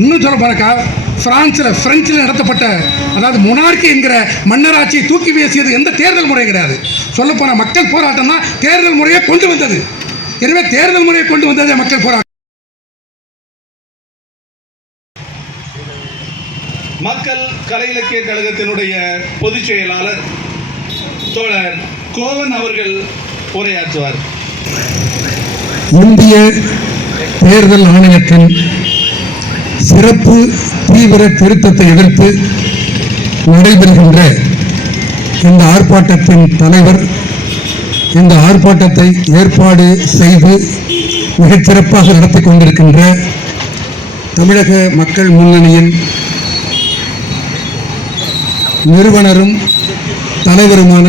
இன்னும் சொல்ல போறக்கா பிரான்ஸில் பிரெஞ்சில் நடத்தப்பட்ட அதாவது மொனார்க்கு என்கிற மன்னராட்சியை தூக்கி வீசியது எந்த தேர்தல் முறை கிடையாது சொல்லப்போன மக்கள் போராட்டம் தான் தேர்தல் முறையை கொண்டு வந்தது எனவே தேர்தல் முறையை கொண்டு வந்தது மக்கள் போராட்டம் மக்கள் கலை இலக்கிய கழகத்தினுடைய பொதுச் செயலாளர் தோழர் கோவன் அவர்கள் உரையாற்றுவார் இந்திய தேர்தல் ஆணையத்தின் சிறப்பு தீவிர திருத்தத்தை எதிர்த்து நடைபெறுகின்ற இந்த ஆர்ப்பாட்டத்தின் தலைவர் இந்த ஆர்ப்பாட்டத்தை ஏற்பாடு செய்து மிகச்சிறப்பாக நடத்தி கொண்டிருக்கின்ற தமிழக மக்கள் முன்னணியின் நிறுவனரும் தலைவருமான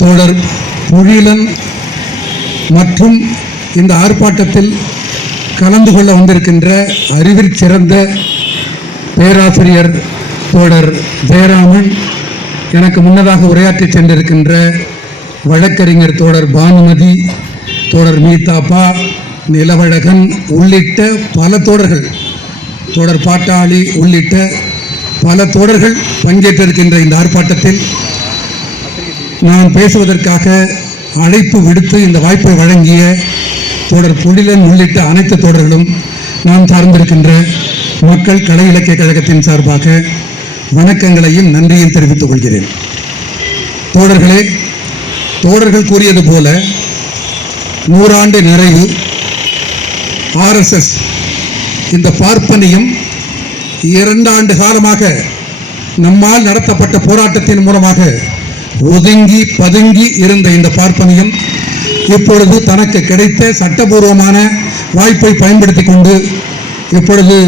தோழர் பொழிலன் மற்றும் இந்த ஆர்ப்பாட்டத்தில் கலந்து கொள்ள வந்திருக்கின்ற அறிவில் சிறந்த பேராசிரியர் தோழர் ஜெயராமன் எனக்கு முன்னதாக உரையாற்றி சென்றிருக்கின்ற வழக்கறிஞர் தோழர் பானுமதி தோழர் மீதாப்பா நிலவழகன் உள்ளிட்ட பல தோழர்கள் தோழர் பாட்டாளி உள்ளிட்ட பல தோழர்கள் பங்கேற்றிருக்கின்ற இந்த ஆர்ப்பாட்டத்தில் நான் பேசுவதற்காக அழைப்பு விடுத்து இந்த வாய்ப்பை வழங்கிய தோடர் பொழிலன் உள்ளிட்ட அனைத்து தோடர்களும் நாம் சார்ந்திருக்கின்ற மக்கள் கலை இலக்கிய கழகத்தின் சார்பாக வணக்கங்களையும் நன்றியும் தெரிவித்துக் கொள்கிறேன் தோழர்களே தோழர்கள் கூறியது போல நூறாண்டு நிறைவு ஆர்எஸ்எஸ் இந்த பார்ப்பனியம் இரண்டாண்டு காலமாக நம்மால் நடத்தப்பட்ட போராட்டத்தின் மூலமாக ஒதுங்கி பதுங்கி இருந்த இந்த பார்ப்பனியம் இப்பொழுது தனக்கு கிடைத்த சட்டபூர்வமான வாய்ப்பை பயன்படுத்தி கொண்டு இப்பொழுது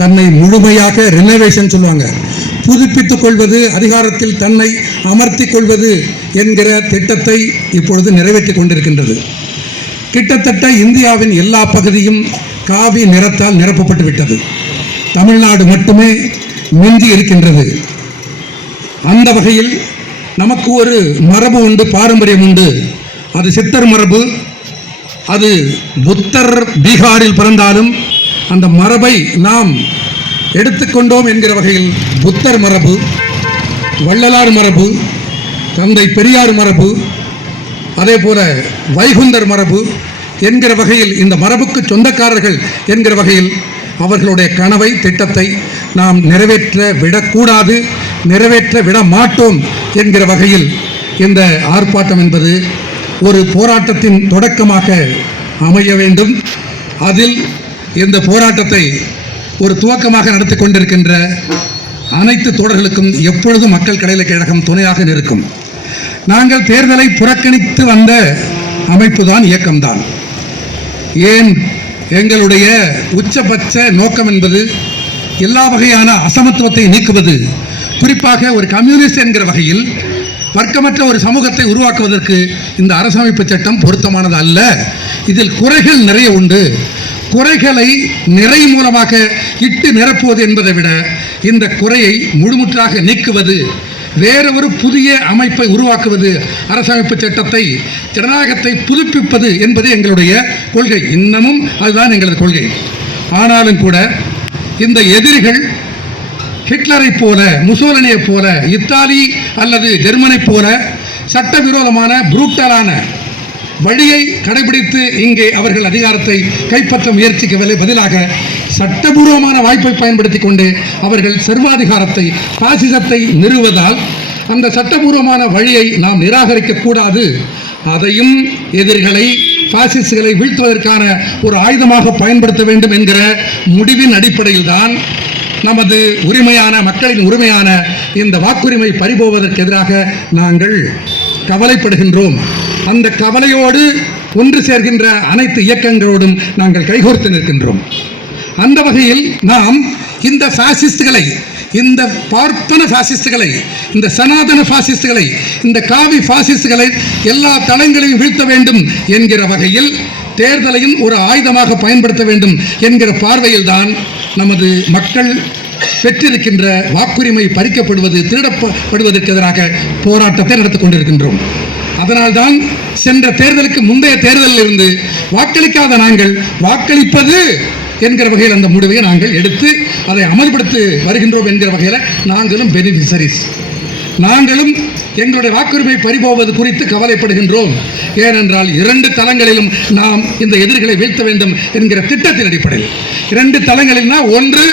தன்னை முழுமையாக ரினோவேஷன் சொல்லுவாங்க புதுப்பித்துக் கொள்வது அதிகாரத்தில் தன்னை அமர்த்தி கொள்வது என்கிற திட்டத்தை இப்பொழுது நிறைவேற்றி கொண்டிருக்கின்றது கிட்டத்தட்ட இந்தியாவின் எல்லா பகுதியும் காவி நிறத்தால் நிரப்பப்பட்டு விட்டது தமிழ்நாடு மட்டுமே மிஞ்சி இருக்கின்றது அந்த வகையில் நமக்கு ஒரு மரபு உண்டு பாரம்பரியம் உண்டு அது சித்தர் மரபு அது புத்தர் பீகாரில் பிறந்தாலும் அந்த மரபை நாம் எடுத்துக்கொண்டோம் என்கிற வகையில் புத்தர் மரபு வள்ளலார் மரபு தந்தை பெரியார் மரபு அதே போல வைகுந்தர் மரபு என்கிற வகையில் இந்த மரபுக்கு சொந்தக்காரர்கள் என்கிற வகையில் அவர்களுடைய கனவை திட்டத்தை நாம் நிறைவேற்ற விடக்கூடாது நிறைவேற்ற விட மாட்டோம் என்கிற வகையில் இந்த ஆர்ப்பாட்டம் என்பது ஒரு போராட்டத்தின் தொடக்கமாக அமைய வேண்டும் அதில் இந்த போராட்டத்தை ஒரு துவக்கமாக நடத்தி கொண்டிருக்கின்ற அனைத்து தோழர்களுக்கும் எப்பொழுதும் மக்கள் கடையில் கழகம் துணையாக நிற்கும் நாங்கள் தேர்தலை புறக்கணித்து வந்த அமைப்பு தான் இயக்கம்தான் ஏன் எங்களுடைய உச்சபட்ச நோக்கம் என்பது எல்லா வகையான அசமத்துவத்தை நீக்குவது குறிப்பாக ஒரு கம்யூனிஸ்ட் என்கிற வகையில் வர்க்கமற்ற ஒரு சமூகத்தை உருவாக்குவதற்கு இந்த அரசமைப்பு சட்டம் பொருத்தமானது அல்ல இதில் குறைகள் நிறைய உண்டு குறைகளை நிறை மூலமாக இட்டு நிரப்புவது என்பதை விட இந்த குறையை முழுமுற்றாக நீக்குவது வேற ஒரு புதிய அமைப்பை உருவாக்குவது அரசமைப்பு சட்டத்தை ஜனநாயகத்தை புதுப்பிப்பது என்பது எங்களுடைய கொள்கை இன்னமும் அதுதான் எங்களது கொள்கை ஆனாலும் கூட இந்த எதிரிகள் ஹிட்லரை போல முசோலனியை போல இத்தாலி அல்லது ஜெர்மனை போல சட்டவிரோதமான புரூட்டலான வழியை கடைபிடித்து இங்கே அவர்கள் அதிகாரத்தை கைப்பற்ற முயற்சிக்கவில்லை பதிலாக சட்டபூர்வமான வாய்ப்பை பயன்படுத்தி கொண்டு அவர்கள் சர்வாதிகாரத்தை பாசிசத்தை நிறுவதால் அந்த சட்டபூர்வமான வழியை நாம் நிராகரிக்கக்கூடாது அதையும் எதிர்களை பாசிஸ்டுகளை வீழ்த்துவதற்கான ஒரு ஆயுதமாக பயன்படுத்த வேண்டும் என்கிற முடிவின் அடிப்படையில் தான் நமது உரிமையான மக்களின் உரிமையான இந்த வாக்குரிமை பறிபோவதற்கு எதிராக நாங்கள் கவலைப்படுகின்றோம் அந்த கவலையோடு ஒன்று சேர்கின்ற அனைத்து இயக்கங்களோடும் நாங்கள் கைகோர்த்து நிற்கின்றோம் அந்த வகையில் நாம் இந்த பாசிஸ்டுகளை இந்த பார்ப்பன பாசிஸ்டுகளை இந்த சனாதன பாசிஸ்டுகளை இந்த காவி பாசிஸ்டுகளை எல்லா தளங்களையும் வீழ்த்த வேண்டும் என்கிற வகையில் தேர்தலையும் ஒரு ஆயுதமாக பயன்படுத்த வேண்டும் என்கிற பார்வையில்தான் நமது மக்கள் பெற்றிருக்கின்ற வாக்குரிமை பறிக்கப்படுவது திருடப்படுவதற்கு எதிராக போராட்டத்தை நடத்திக் கொண்டிருக்கின்றோம் அதனால்தான் சென்ற தேர்தலுக்கு முந்தைய தேர்தலில் இருந்து வாக்களிக்காத நாங்கள் வாக்களிப்பது என்கிற வகையில் அந்த முடிவை நாங்கள் எடுத்து அதை அமல்படுத்தி வருகின்றோம் என்கிற வகையில் நாங்களும் பெனிஃபிஷரிஸ் நாங்களும் எங்களுடைய வாக்குரிமை பறிபோவது குறித்து கவலைப்படுகின்றோம் ஏனென்றால் இரண்டு தளங்களிலும் நாம் இந்த எதிர்களை வீழ்த்த வேண்டும் என்கிற திட்டத்தின் அடிப்படையில் இரண்டு தளங்களில்னா ஒன்று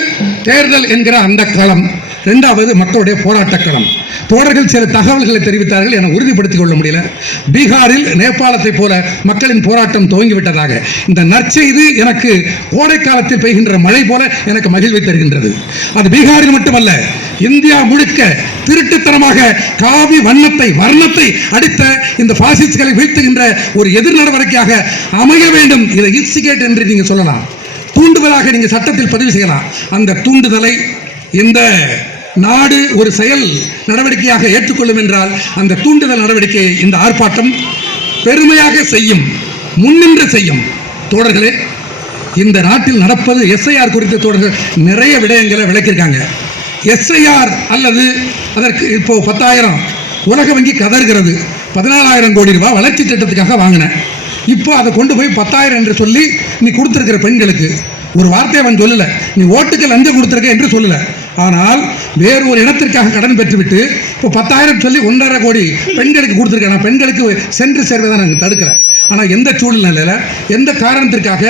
தேர்தல் என்கிற அந்த களம் ரெண்டாவது மக்களுடைய போராட்ட களம் தோழர்கள் சில தகவல்களை தெரிவித்தார்கள் என உறுதிப்படுத்திக் கொள்ள முடியல பீகாரில் நேபாளத்தை போல மக்களின் போராட்டம் துவங்கிவிட்டதாக இந்த நற்செய்து எனக்கு கோடை காலத்தில் பெய்கின்ற மழை போல எனக்கு மகிழ்வை தருகின்றது அது பீகாரில் மட்டுமல்ல இந்தியா முழுக்க திருட்டுத்தனமாக காவி வண்ணத்தை வர்ணத்தை அடித்த இந்த பாசிஸ்ட்களை வீழ்த்துகின்ற ஒரு எதிர் நடவடிக்கையாக அமைய வேண்டும் இதை இன்ஸ்டிகேட் என்று நீங்கள் சொல்லலாம் தூண்டுதலாக நீங்கள் சட்டத்தில் பதிவு செய்யலாம் அந்த தூண்டுதலை இந்த நாடு ஒரு செயல் நடவடிக்கையாக ஏற்றுக்கொள்ளும் என்றால் அந்த தூண்டுதல் நடவடிக்கையை இந்த ஆர்ப்பாட்டம் பெருமையாக செய்யும் முன்னின்று செய்யும் தோழர்களே இந்த நாட்டில் நடப்பது எஸ்ஐஆர் குறித்த தோழர்கள் நிறைய விடயங்களை விளக்கியிருக்காங்க எஸ்ஐஆர் அல்லது அதற்கு இப்போ பத்தாயிரம் உலக வங்கி கதறுகிறது பதினாலாயிரம் கோடி ரூபாய் வளர்ச்சி திட்டத்துக்காக வாங்கினேன் இப்போ அதை கொண்டு போய் பத்தாயிரம் என்று சொல்லி நீ கொடுத்துருக்கிற பெண்களுக்கு ஒரு வார்த்தையை அவன் சொல்லலை நீ ஓட்டுக்கு லஞ்சம் கொடுத்துருக்க என்று சொல்லலை ஆனால் வேறு ஒரு இடத்திற்காக கடன் பெற்றுவிட்டு இப்போ பத்தாயிரம் சொல்லி ஒன்றரை கோடி பெண்களுக்கு கொடுத்துருக்கேன் நான் பெண்களுக்கு சென்று சேர்வதை நாங்கள் தடுக்கிறேன் ஆனால் எந்த சூழ்நிலையில் எந்த காரணத்திற்காக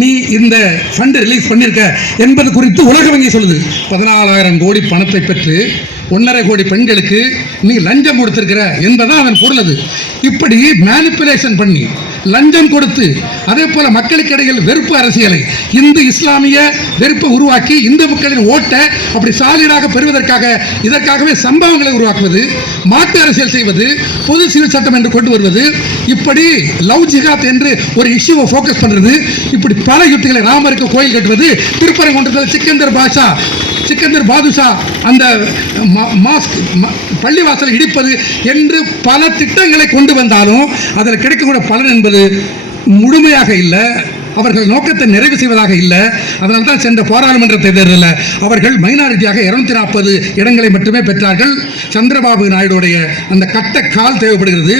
நீ இந்த ஃபண்டு ரிலீஸ் பண்ணியிருக்க என்பது குறித்து உலக வங்கி சொல்லுது பதினாலாயிரம் கோடி பணத்தை பெற்று ஒன்றரை கோடி பெண்களுக்கு நீ லஞ்சம் கொடுத்துருக்கிற என்பதான் அதன் பொருள் அது இப்படி மேனிப்புலேஷன் பண்ணி லஞ்சம் கொடுத்து அதே போல மக்களுக்கிடையில் வெறுப்பு அரசியலை இந்து இஸ்லாமிய வெறுப்பை உருவாக்கி இந்து மக்களின் ஓட்டை அப்படி சாலிடாக பெறுவதற்காக இதற்காகவே சம்பவங்களை உருவாக்குவது மாட்டு அரசியல் செய்வது பொது சிவில் சட்டம் என்று கொண்டு வருவது இப்படி லவ் ஜிகாத் என்று ஒரு இஷ்யூவை ஃபோக்கஸ் பண்ணுறது இப்படி பல யுத்திகளை ராமருக்கு கோயில் கட்டுவது திருப்பரங்குன்றத்தில் சிக்கந்தர் பாஷா சிக்கந்தர் பாதுஷா அந்த மாஸ்க் பள்ளிவாசல் இடிப்பது என்று பல திட்டங்களை கொண்டு வந்தாலும் அதில் கிடைக்கக்கூடிய பலன் என்பது முழுமையாக இல்லை அவர்கள் நோக்கத்தை நிறைவு செய்வதாக இல்லை அதனால் தான் சென்ற பாராளுமன்ற தேர்தலில் அவர்கள் மைனாரிட்டியாக இருநூத்தி நாற்பது இடங்களை மட்டுமே பெற்றார்கள் சந்திரபாபு நாயுடுடைய அந்த கட்டக்கால் தேவைப்படுகிறது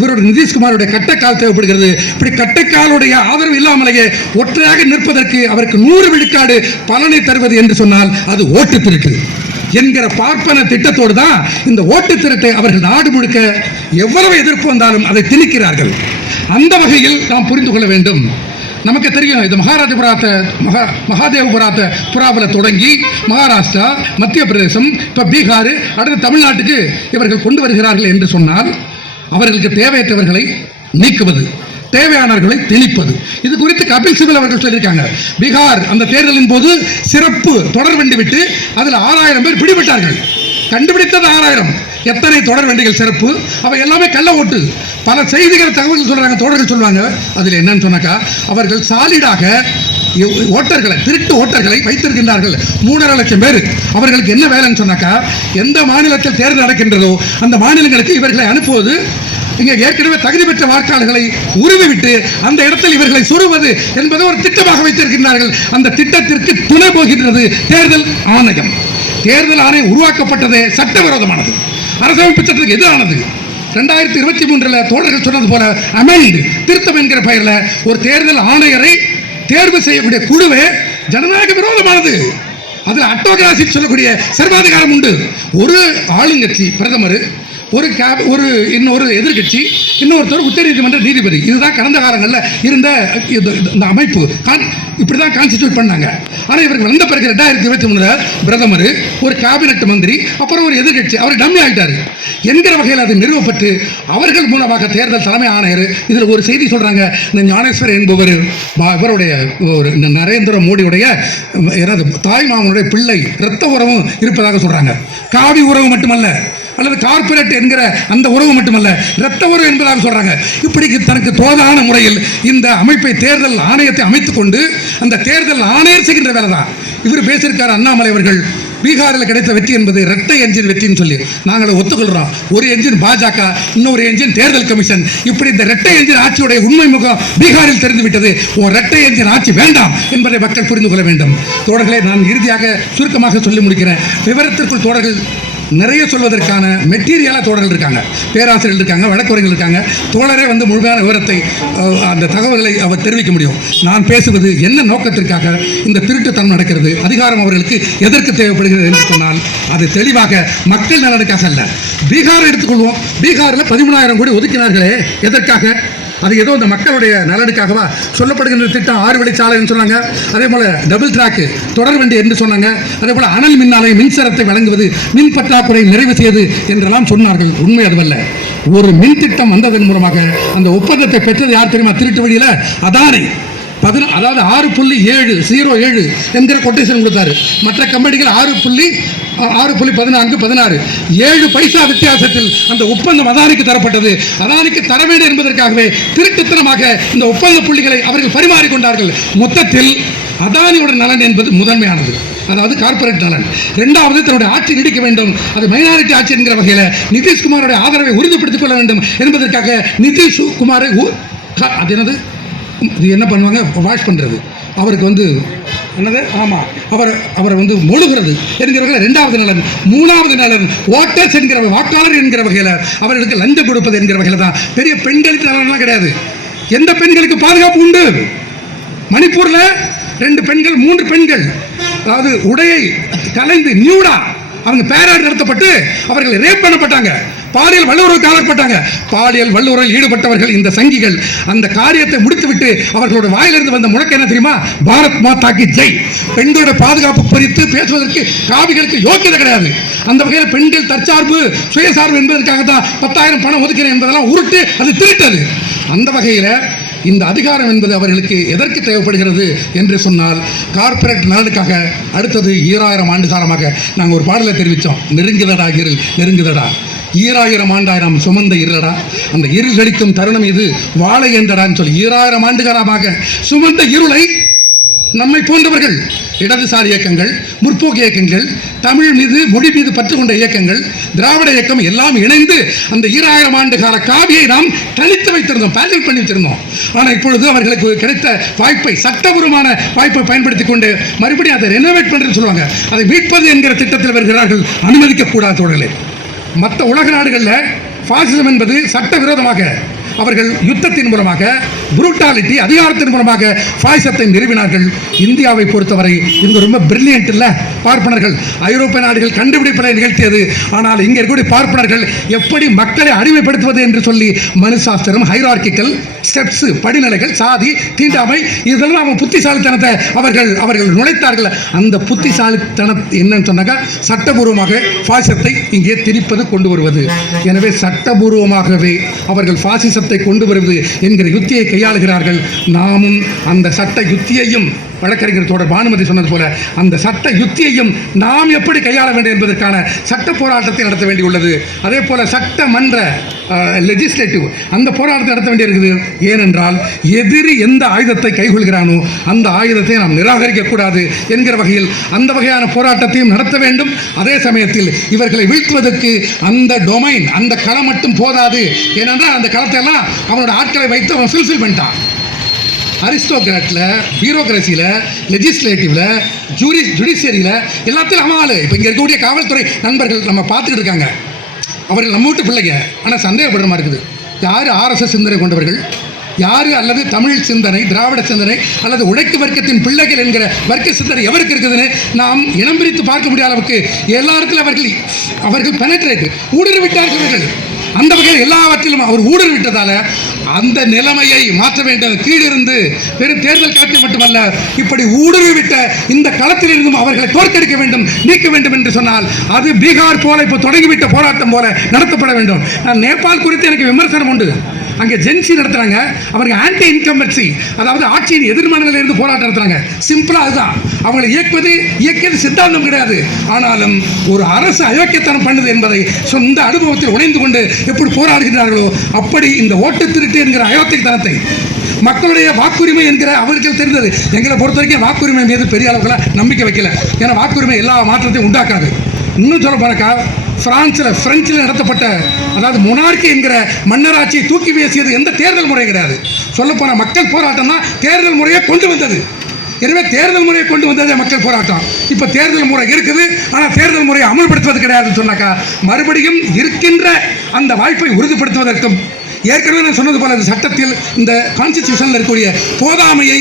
இவரோட நிதிஷ்குமாருடைய கட்டக்கால் தேவைப்படுகிறது இப்படி கட்டக்காலுடைய ஆதரவு இல்லாமலேயே ஒற்றையாக நிற்பதற்கு அவருக்கு நூறு விழுக்காடு பலனை தருவது என்று சொன்னால் அது ஓட்டு திருட்டு என்கிற பார்ப்பன திட்டத்தோடு தான் இந்த ஓட்டு திரட்டை அவர்கள் நாடு முழுக்க எவ்வளவு எதிர்ப்பு வந்தாலும் அதை திணிக்கிறார்கள் அந்த வகையில் நாம் புரிந்து கொள்ள வேண்டும் நமக்கு தெரியும் இது மகாராஜபுராத்த மகா மகாதேவபுராத்த புறாவில் தொடங்கி மகாராஷ்டிரா மத்திய பிரதேசம் இப்போ பீகார் அடுத்து தமிழ்நாட்டுக்கு இவர்கள் கொண்டு வருகிறார்கள் என்று சொன்னால் அவர்களுக்கு தேவையற்றவர்களை நீக்குவது தேவையானவர்களை தெளிப்பது இது குறித்து கபில் சிபல் அவர்கள் சொல்லியிருக்காங்க பீகார் அந்த தேர்தலின் போது சிறப்பு தொடர் வண்டி விட்டு அதில் ஆறாயிரம் பேர் பிடிபட்டார்கள் கண்டுபிடித்தது ஆறாயிரம் எத்தனை தொடர் வண்டிகள் சிறப்பு அவை எல்லாமே கள்ள ஓட்டு பல செய்திகள் தகவல்கள் சொல்கிறாங்க தோழர்கள் சொல்லுவாங்க அதில் என்னன்னு சொன்னாக்கா அவர்கள் சாலிடாக ஓட்டர்களை திருட்டு ஓட்டர்களை வைத்திருக்கின்றார்கள் மூணரை லட்சம் பேர் அவர்களுக்கு என்ன வேலைன்னு சொன்னாக்கா எந்த மாநிலத்தில் தேர்தல் நடக்கின்றதோ அந்த மாநிலங்களுக்கு இவர்களை அனுப்புவது இங்கே ஏற்கனவே தகுதி பெற்ற வாக்காளர்களை உருவிவிட்டு அந்த இடத்தில் இவர்களை சொருவது என்பதை ஒரு திட்டமாக வைத்திருக்கின்றார்கள் அந்த திட்டத்திற்கு துணை போகின்றது தேர்தல் ஆணையம் தேர்தல் ஆணையம் உருவாக்கப்பட்டது சட்டவிரோதமானது அரசமைப்பு சட்டத்துக்கு எதிரானது ரெண்டாயிரத்தி இருபத்தி மூன்றில் தோழர்கள் சொன்னது போல அமைந்து திருத்தம் என்கிற பெயரில் ஒரு தேர்தல் ஆணையரை தேர்வு செய்யக்கூடிய குழுவே ஜனநாயக விரோதமானது அதில் அட்டோகிராசி சொல்லக்கூடிய சர்வாதிகாரம் உண்டு ஒரு ஆளுங்கட்சி பிரதமர் ஒரு கேப் ஒரு இன்னொரு எதிர்கட்சி இன்னொருத்தர் உச்சநீதிமன்ற நீதிபதி இதுதான் கடந்த காலங்களில் இருந்த இந்த அமைப்பு இப்படி தான் கான்ஸ்டியூட் பண்ணாங்க ஆனால் இவருக்கு வந்த பிறகு ரெண்டாயிரத்தி இருபத்தி மூணில் பிரதமர் ஒரு கேபினெட் மந்திரி அப்புறம் ஒரு எதிர்கட்சி அவர் டம்மி ஆகிட்டார் என்கிற வகையில் அது நிறுவப்பட்டு அவர்கள் மூலமாக தேர்தல் தலைமை ஆணையர் இதில் ஒரு செய்தி சொல்கிறாங்க இந்த ஞானேஸ்வர் என்பவர் இவருடைய ஒரு நரேந்திர மோடியுடைய தாய் மாமனுடைய பிள்ளை இரத்த உறவும் இருப்பதாக சொல்கிறாங்க காவி உறவு மட்டுமல்ல அல்லது கார்பரேட் என்கிற அந்த உறவு மட்டுமல்ல இரத்த உறவு என்பதாக சொல்றாங்க இப்படிக்கு தனக்கு தோதான முறையில் இந்த அமைப்பை தேர்தல் ஆணையத்தை அமைத்துக் கொண்டு அந்த தேர்தல் ஆணையர் செய்கின்ற வேலை தான் இவர் பேசியிருக்கார் அண்ணாமலை அவர்கள் பீகாரில் கிடைத்த வெற்றி என்பது இரட்டை என்ஜின் வெற்றின்னு சொல்லி நாங்கள் ஒத்துக்கொள்கிறோம் ஒரு என்ஜின் பாஜக இன்னொரு என்ஜின் தேர்தல் கமிஷன் இப்படி இந்த இரட்டை என்ஜின் ஆட்சியுடைய உண்மை முகம் பீகாரில் தெரிந்துவிட்டது ஓ இரட்டை என்ஜின் ஆட்சி வேண்டாம் என்பதை மக்கள் புரிந்து கொள்ள வேண்டும் தோழர்களை நான் இறுதியாக சுருக்கமாக சொல்லி முடிக்கிறேன் விவரத்திற்குள் தோழர்கள் நிறைய சொல்வதற்கான மெட்டீரியலாக தோழர்கள் இருக்காங்க பேராசிரியர்கள் இருக்காங்க வழக்குறைகள் இருக்காங்க தோழரே வந்து முழுமையான விவரத்தை அந்த தகவல்களை அவர் தெரிவிக்க முடியும் நான் பேசுவது என்ன நோக்கத்திற்காக இந்த திருட்டுத்தனம் நடக்கிறது அதிகாரம் அவர்களுக்கு எதற்கு தேவைப்படுகிறது என்று சொன்னால் அது தெளிவாக மக்கள் நலனுக்காக அல்ல பீகார் எடுத்துக்கொள்வோம் பீகாரில் பதிமூணாயிரம் கோடி ஒதுக்கினார்களே எதற்காக அது ஏதோ இந்த மக்களுடைய நலனுக்காகவா சொல்லப்படுகின்ற திட்டம் ஆறு வழிச்சாலைன்னு சொன்னாங்க அதே போல் டபுள் ட்ராக்கு தொடர் வண்டி என்று சொன்னாங்க அதே போல் அனல் மின்னாலை மின்சாரத்தை வழங்குவது மின் பற்றாக்குறை நிறைவு செய்யது என்றெல்லாம் சொன்னார்கள் உண்மை அதுவல்ல ஒரு மின் திட்டம் வந்ததன் மூலமாக அந்த ஒப்பந்தத்தை பெற்றது யார் தெரியுமா திருட்டு வழியில் அதானை பதின அதாவது ஆறு புள்ளி ஏழு ஜீரோ ஏழு என்கிற கொட்டேஷன் கொடுத்தாரு மற்ற கம்பெனிகள் ஆறு புள்ளி ஆறு புள்ளி பதினான்கு பதினாறு ஏழு பைசா வித்தியாசத்தில் அந்த ஒப்பந்தம் அதானிக்கு தரப்பட்டது அதானிக்கு தர வேண்டும் என்பதற்காகவே திருட்டுத்தனமாக இந்த ஒப்பந்த புள்ளிகளை அவர்கள் பரிமாறிக்கொண்டார்கள் மொத்தத்தில் அதானியோட நலன் என்பது முதன்மையானது அதாவது கார்பரேட் நலன் ரெண்டாவது தன்னுடைய ஆட்சி நீடிக்க வேண்டும் அது மைனாரிட்டி ஆட்சி என்கிற வகையில் நிதிஷ்குமாரோட ஆதரவை உறுதிப்படுத்திக் கொள்ள வேண்டும் என்பதற்காக நிதிஷ் குமாரை அது என்னது இது என்ன பண்ணுவாங்க வாஷ் பண்ணுறது அவருக்கு வந்து என்னது ஆமாம் அவர் அவரை வந்து மொழுகிறது என்கிற வகையில் ரெண்டாவது நலன் மூணாவது நலன் ஓட்டர்ஸ் என்கிற வாக்காளர் என்கிற வகையில் அவர்களுக்கு லஞ்சம் கொடுப்பது என்கிற வகையில் தான் பெரிய பெண்களுக்கு நலன்லாம் கிடையாது எந்த பெண்களுக்கு பாதுகாப்பு உண்டு மணிப்பூரில் ரெண்டு பெண்கள் மூன்று பெண்கள் அதாவது உடையை கலைந்து நியூடா அவங்க பேராடு நடத்தப்பட்டு அவர்கள் ரேப் பண்ணப்பட்டாங்க பாலியல் வல்லுறவுக்கு காணப்பட்டாங்க பாலியல் வல்லுறவில் ஈடுபட்டவர்கள் இந்த சங்கிகள் அந்த காரியத்தை முடித்துவிட்டு அவர்களோட வாயிலிருந்து வந்த முழக்க என்ன தெரியுமா பாரத் மாதா கி ஜெய் பெண்களோட பாதுகாப்பு குறித்து பேசுவதற்கு காவிகளுக்கு யோக்கியதை கிடையாது அந்த வகையில் பெண்கள் தற்சார்பு சுயசார்பு என்பதற்காக தான் பத்தாயிரம் பணம் ஒதுக்கிறேன் என்பதெல்லாம் உருட்டு அது திருட்டது அந்த வகையில் இந்த அதிகாரம் என்பது அவர்களுக்கு எதற்கு தேவைப்படுகிறது என்று சொன்னால் கார்ப்பரேட் நலனுக்காக அடுத்தது ஈராயிரம் ஆண்டு காலமாக நாங்கள் ஒரு பாடலை தெரிவித்தோம் நெருங்குதடா இருள் நெருங்குதடா ஈராயிரம் ஆண்டாய் நாம் சுமந்த இருளடா அந்த இருள் கழிக்கும் தருணம் இது வாழை என்றடான்னு சொல்லி ஈராயிரம் ஆண்டுகாரமாக சுமந்த இருளை நம்மை போன்றவர்கள் இடதுசாரி இயக்கங்கள் முற்போக்கு இயக்கங்கள் தமிழ் மீது மொழி மீது பற்று கொண்ட இயக்கங்கள் திராவிட இயக்கம் எல்லாம் இணைந்து அந்த ஈராயிரம் ஆண்டு கால காவியை நாம் தனித்து வைத்திருந்தோம் பேரல் பண்ணி வச்சிருந்தோம் ஆனால் இப்பொழுது அவர்களுக்கு கிடைத்த வாய்ப்பை சட்டபூர்வமான வாய்ப்பை பயன்படுத்தி கொண்டு மறுபடியும் அதை ரெனோவேட் பண்ணுறதுன்னு சொல்லுவாங்க அதை மீட்பது என்கிற திட்டத்தில் வருகிறார்கள் அனுமதிக்கக்கூடாது தோழர்களே மற்ற உலக நாடுகளில் பாசிசம் என்பது சட்டவிரோதமாக அவர்கள் யுத்தத்தின் மூலமாக புரூட்டாலிட்டி அதிகாரத்தின் மூலமாக பாய்சத்தை நிறுவினார்கள் இந்தியாவை பொறுத்தவரை இது ரொம்ப பிரில்லியன்ட் இல்லை பார்ப்பனர்கள் ஐரோப்பிய நாடுகள் கண்டுபிடிப்பதை நிகழ்த்தியது ஆனால் இங்கே இருக்கக்கூடிய பார்ப்பனர்கள் எப்படி மக்களை அடிமைப்படுத்துவது என்று சொல்லி மனுசாஸ்திரம் ஹைரார்கிக்கல் ஸ்டெப்ஸ் படிநிலைகள் சாதி தீண்டாமை இதெல்லாம் அவங்க புத்திசாலித்தனத்தை அவர்கள் அவர்கள் நுழைத்தார்கள் அந்த புத்திசாலித்தனம் என்னன்னு சொன்னாக்க சட்டபூர்வமாக பாசத்தை இங்கே திரிப்பது கொண்டு வருவது எனவே சட்டபூர்வமாகவே அவர்கள் பாசிச சட்டத்தை கொண்டு வருவது என்கிற யுத்தியை கையாளுகிறார்கள் நாமும் அந்த சட்ட யுத்தியையும் வழக்கறிஞர் பானுமதி சொன்னது போல அந்த சட்ட யுத்தியையும் நாம் எப்படி கையாள வேண்டும் என்பதற்கான சட்ட போராட்டத்தை நடத்த வேண்டியுள்ளது அதே போல சட்டமன்ற லெஜிஸ்லேட்டிவ் அந்த போராட்டத்தை நடத்த வேண்டியிருக்குது ஏனென்றால் எதிரி எந்த ஆயுதத்தை கைகொள்கிறானோ அந்த ஆயுதத்தை நாம் நிராகரிக்கக்கூடாது என்கிற வகையில் அந்த வகையான போராட்டத்தையும் நடத்த வேண்டும் அதே சமயத்தில் இவர்களை வீழ்த்துவதற்கு அந்த டொமைன் அந்த களம் மட்டும் போதாது ஏனென்றால் அந்த களத்தை எல்லாம் அவனோட ஆட்களை வைத்து அவன் ஃபில்ஃபில் பண்ணிட்டான் அரிஸ்டோகிராட்டில் பியூரோக்ரஸியில் லெஜிஸ்லேட்டிவில் ஜூரி ஜுடிஷியரியில் எல்லாத்திலும் அம்மா ஆள் இப்போ இங்கே இருக்கக்கூடிய காவல்துறை நண்பர்கள் நம்ம பார்த்துக்கிட்டு இருக்காங்க அவர்கள் நம்ம வீட்டு பிள்ளைங்க ஆனால் சந்தேகப்படுற மாதிரி இருக்குது யார் ஆர்எஸ்எஸ் சிந்தனை கொண்டவர்கள் யார் அல்லது தமிழ் சிந்தனை திராவிட சிந்தனை அல்லது உழைக்கு வர்க்கத்தின் பிள்ளைகள் என்கிற வர்க்க சிந்தனை எவருக்கு இருக்குதுன்னு நாம் இனம் பிரித்து பார்க்க முடியாத அளவுக்கு எல்லாருக்கும் அவர்கள் அவர்கள் பெனட்ரேட் ஊடுருவிட்டார்கள் அவர்கள் அந்த வகையில் எல்லாவற்றிலும் அவர் ஊடுருவி விட்டதால அந்த நிலைமையை மாற்ற வேண்டிய கீழிருந்து வெறும் தேர்தல் காட்சி மட்டுமல்ல இப்படி ஊடுருவிட்ட இந்த களத்தில் இருந்தும் அவர்களை தோற்கடிக்க வேண்டும் நீக்க வேண்டும் என்று சொன்னால் அது பீகார் போல இப்போ தொடங்கிவிட்ட போராட்டம் போல நடத்தப்பட வேண்டும் நான் நேபாள் குறித்து எனக்கு விமர்சனம் உண்டு அங்கே ஜென்சி நடத்துகிறாங்க அவருக்கு ஆன்டி இன்கம்பன்சி அதாவது ஆட்சியின் எதிர்மனங்களில் இருந்து போராட்டம் நடத்துகிறாங்க சிம்பிளாக அதுதான் அவங்களை இயக்குவது இயக்கியது சித்தாந்தம் கிடையாது ஆனாலும் ஒரு அரசு அயோக்கியத்தனம் பண்ணுது என்பதை சொந்த அனுபவத்தில் உணைந்து கொண்டு எப்படி போராடுகிறார்களோ அப்படி இந்த ஓட்டு திருட்டு என்கிற அயோத்தை தனத்தை மக்களுடைய வாக்குரிமை என்கிற அவர்கள் தெரிந்தது எங்களை பொறுத்த வரைக்கும் வாக்குரிமை மீது பெரிய அளவுகளை நம்பிக்கை வைக்கல ஏன்னா வாக்குரிமை எல்லா மாற்றத்தையும் உண்டாக்காது இன்னும் சொல்ல போனாக்கா பிரான்ஸில் பிரெஞ்சில் நடத்தப்பட்ட அதாவது மொனார்கி என்கிற மன்னராட்சியை தூக்கி வீசியது எந்த தேர்தல் முறை கிடையாது சொல்லப்போனால் மக்கள் போராட்டம் தான் தேர்தல் முறையை கொண்டு வந்தது எனவே தேர்தல் முறையை கொண்டு வந்ததே மக்கள் போராட்டம் இப்போ தேர்தல் முறை இருக்குது ஆனால் தேர்தல் முறையை அமல்படுத்துவது கிடையாதுன்னு சொன்னாக்கா மறுபடியும் இருக்கின்ற அந்த வாய்ப்பை உறுதிப்படுத்துவதற்கும் ஏற்கனவே நான் சொன்னது போல சட்டத்தில் இந்த கான்ஸ்டியூஷனில் இருக்கக்கூடிய போதாமையை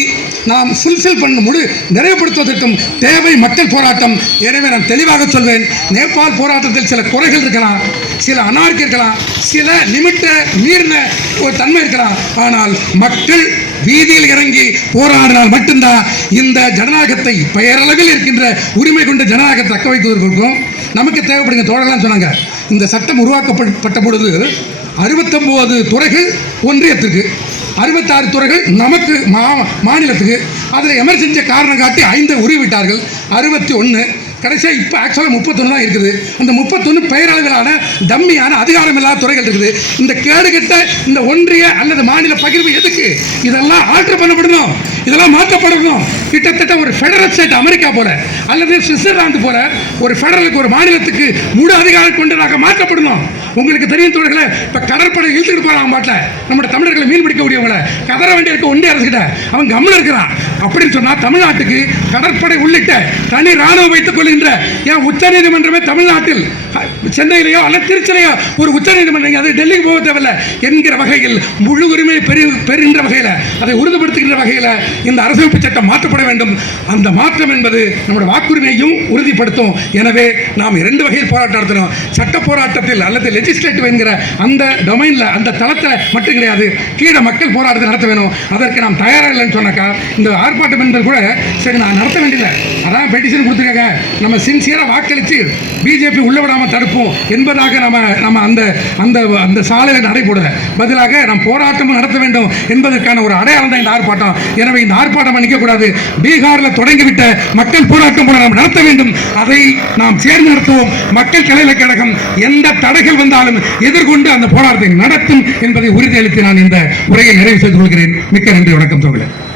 நாம் ஃபுல்ஃபில் பண்ணும்போது நிறைவுபடுத்துவதற்கும் தேவை மக்கள் போராட்டம் எனவே நான் தெளிவாக சொல்வேன் நேபாள் போராட்டத்தில் சில குறைகள் இருக்கலாம் சில அனார்க்கு இருக்கலாம் சில லிமிட்டை மீறின ஒரு தன்மை இருக்கலாம் ஆனால் மக்கள் வீதியில் இறங்கி போராடினால் மட்டும்தான் இந்த ஜனநாயகத்தை பெயரளவில் இருக்கின்ற உரிமை கொண்ட ஜனநாயகத்தை தக்க வைப்பதற்கும் நமக்கு தேவைப்படுங்க தோழர்கள் சொன்னாங்க இந்த சட்டம் உருவாக்கப்பட்ட பொழுது அறுபத்தொம்போது துறைகள் ஒன்றியத்துக்கு அறுபத்தாறு துறைகள் நமக்கு மா மாநிலத்துக்கு அதில் எமர்ஜென்சியை காரணம் காட்டி ஐந்து உருவிட்டார்கள் அறுபத்தி ஒன்று கடைசியாக இப்போ ஆக்சுவலாக முப்பத்தொன்று தான் இருக்குது அந்த முப்பத்தொன்று பெயரளவிலான தம்மியான அதிகாரம் இல்லாத துறைகள் இருக்குது இந்த கேடுகட்ட இந்த ஒன்றிய அல்லது மாநில பகிர்வு எதுக்கு இதெல்லாம் ஆல்டர் பண்ணப்படணும் இதெல்லாம் மாற்றப்படணும் கிட்டத்தட்ட ஒரு ஃபெடரல் ஸ்டேட் அமெரிக்கா போல அல்லது சுவிட்சர்லாந்து போல ஒரு ஃபெடரலுக்கு ஒரு மாநிலத்துக்கு முழு அதிகாரம் கொண்டதாக மாற்றப்படணும் உங்களுக்கு தெரியும் தோழர்களை இப்போ கடற்படை இழுத்துட்டு போகிறாங்க பாட்டில் நம்ம தமிழர்களை மீன் பிடிக்க முடியவங்கள கதற வேண்டிய இருக்க ஒன்றிய அரசுகிட்ட அவன் கம்மன் இருக்கிறான் அப்படின்னு சொன்னால் தமிழ்நாட்டுக்கு கடற்படை உள்ளிட்ட தனி ராணுவ வைத்துக் என்ற ஏன் உச்ச நீதிமன்றமே தமிழ்நாட்டில் சென்னையிலேயோ அல்ல திருச்சிலையோ ஒரு உச்ச நீதிமன்றம் அது டெல்லிக்கு போக தேவையில்லை என்கிற வகையில் முழு உரிமை பெரு பெறுகின்ற வகையில் அதை உறுதிப்படுத்துகின்ற வகையில் இந்த அரசமைப்பு சட்டம் மாற்றப்பட வேண்டும் அந்த மாற்றம் என்பது நம்முடைய வாக்குரிமையையும் உறுதிப்படுத்தும் எனவே நாம் இரண்டு வகையில் போராட்டம் நடத்தணும் சட்ட போராட்டத்தில் அல்லது லெஜிஸ்லேட்டிவ் என்கிற அந்த டொமைனில் அந்த தளத்தில் மட்டும் கிடையாது கீழே மக்கள் போராட்டத்தை நடத்த வேணும் அதற்கு நாம் தயாராக இல்லைன்னு சொன்னாக்கா இந்த ஆர்ப்பாட்டம் என்பது கூட சரி நான் நடத்த வேண்டியதில்லை அதான் பெட்டிஷன் கொடுத்துருக்காங்க நம்ம சின்சியராக வாக்களித்து பிஜேபி உள்ள விடாமல் தடுப்போம் என்பதாக நம்ம நம்ம அந்த அந்த அந்த சாலையில் நடைபோடல பதிலாக நாம் போராட்டமும் நடத்த வேண்டும் என்பதற்கான ஒரு அடையாளம் தான் இந்த ஆர்ப்பாட்டம் எனவே இந்த ஆர்ப்பாட்டம் அணிக்கக்கூடாது பீகாரில் தொடங்கிவிட்ட மக்கள் போராட்டம் போல நாம் நடத்த வேண்டும் அதை நாம் சேர்ந்து நடத்துவோம் மக்கள் கலையில கழகம் எந்த தடைகள் வந்தாலும் எதிர்கொண்டு அந்த போராட்டத்தை நடத்தும் என்பதை உறுதியளித்து நான் இந்த உரையை நிறைவு செய்து கொள்கிறேன் மிக்க நன்றி வணக்கம் தோழர்